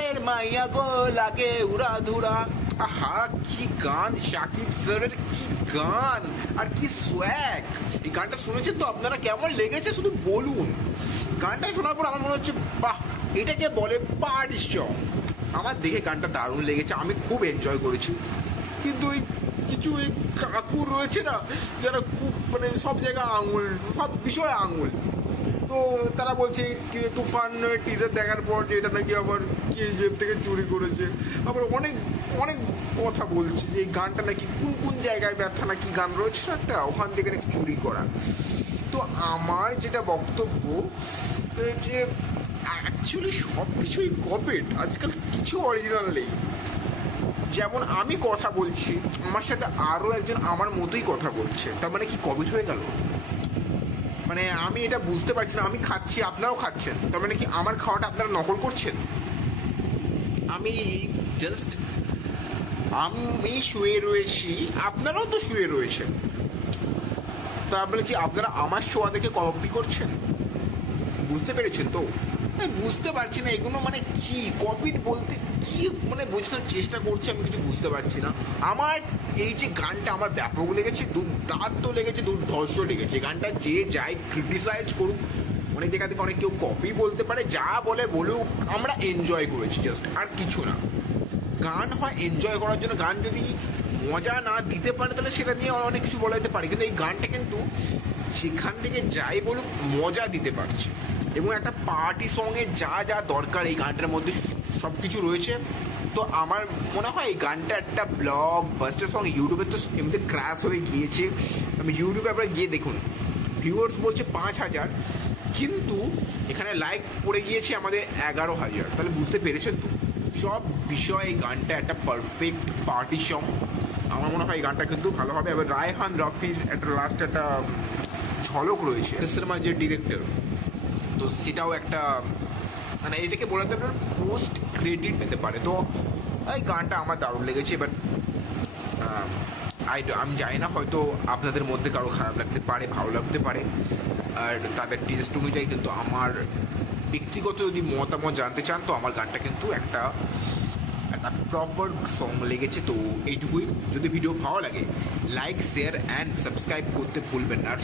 শহরের মাইয়া গো লাগে উড়া ধুরা। আহা কি গান, শাকিব স্যারের কি গান আর কি সোয়াগ। এই গানটা শুনেছেন তো আপনারা? কেমন লেগেছে শুধু বলুন। গানটা শোনার পর আমার মনে হচ্ছে বাহ, এটাকে বলে পার্টি সং। আমার দেখে গানটা দারুণ লেগেছে, আমি খুব এনজয় করেছি। কিন্তু ওই কিছু ওই কাকুর রয়েছে না, যারা খুব মানে সব জায়গায় আঙুল, সব বিষয়ে আঙুল। তো তারা বলছে কি তুফান টিজার দেখার পর যে এটা নাকি আবার কেজিএফ থেকে চুরি করেছে। আবার অনেক অনেক কথা বলছে যে এই গানটা নাকি কোন কোন জায়গায় ব্যর্থ নাকি গান রয়েছে একটা, ওখান থেকে নাকি চুরি করা। তো আমার যেটা বক্তব্য যে অ্যাকচুয়ালি সব কিছুই কপিড, আজকাল কিছু অরিজিনাল নেই। যেমন আমি কথা বলছি, আমার সাথে আরও একজন আমার মতোই কথা বলছে, তার মানে কি কপিড হয়ে গেল? মানে আমি এটা বুঝতে পারছি না। আমি খাচ্ছি, আপনারাও খাচ্ছেন, তার মানে কি আমার খাওয়াটা আপনারা নকল করছেন? আমি জাস্ট আমি শুয়ে রয়েছি, আপনারাও তো শুয়ে রয়েছেন, তার মানে কি আপনারা আমার শোয়া দেখে কপি করছেন? বুঝতে পেরেছেন তো? বুঝতে পারছি না এগুলো মানে কি কপিড বলতে কি, মানে বোঝানোর চেষ্টা করছি, আমি কিছু বুঝতে পারছি না। আমার এই যে গানটা আমার ব্যাপক লেগেছে, দুর্দান্ত লেগেছে, দুর্ধর্ষ লেগেছে। গানটা যে যাই ক্রিটিসাইজ করুক, অনেক জায়গা থেকে অনেক কেউ কপি বলতে পারে, যা বলে বলুক, আমরা এনজয় করেছি জাস্ট, আর কিছু না। গান হয় এনজয় করার জন্য, গান যদি মজা না দিতে পারে তাহলে সেটা নিয়ে অনেক কিছু বলা যেতে পারে, কিন্তু এই গানটা কিন্তু সেখান থেকে যাই বলুক মজা দিতে পারছে। এবং একটা পার্টি সঙ্গে যা যা দরকার এই গানটার মধ্যে সব কিছু রয়েছে। তো আমার মনে হয় এই গানটা একটা ব্লগ বাস্টার সং। ইউটিউবে তো এমনিতে ক্র্যাশ হয়ে গিয়েছে, আমি ইউটিউবে আপনারা গিয়ে দেখুন, ভিউয়ার্স বলছে 5,000, কিন্তু এখানে লাইক পড়ে গিয়েছে আমাদের 11,000। তাহলে বুঝতে পেরেছেন তো? সব বিষয়ে এই গানটা একটা পারফেক্ট পার্টি সং। আমার মনে হয় এই গানটা কিন্তু ভালো হবে। এবার রায়হান রাফির একটা লাস্ট একটা ঝলক রয়েছে সিনেমার যে ডিরেক্টর, তো সেটাও একটা মানে এটাকে বলাতে আপনার পোস্ট ক্রেডিট নিতে পারে। তো এই গানটা আমার দারুণ লেগেছে। এবার আমি জানি না, হয়তো আপনাদের মধ্যে কারো খারাপ লাগতে পারে, ভালো লাগতে পারে, আর তাদের টেস্ট অনুযায়ী। কিন্তু আমার ব্যক্তিগত যদি মতামত জানতে চান, তো আমার গানটা কিন্তু একটা প্রপার সং লেগেছে। তো এইটুকুই। যদি ভিডিও ভালো লাগে, লাইক, শেয়ার অ্যান্ড সাবস্ক্রাইব করতে ভুলবেন না। আর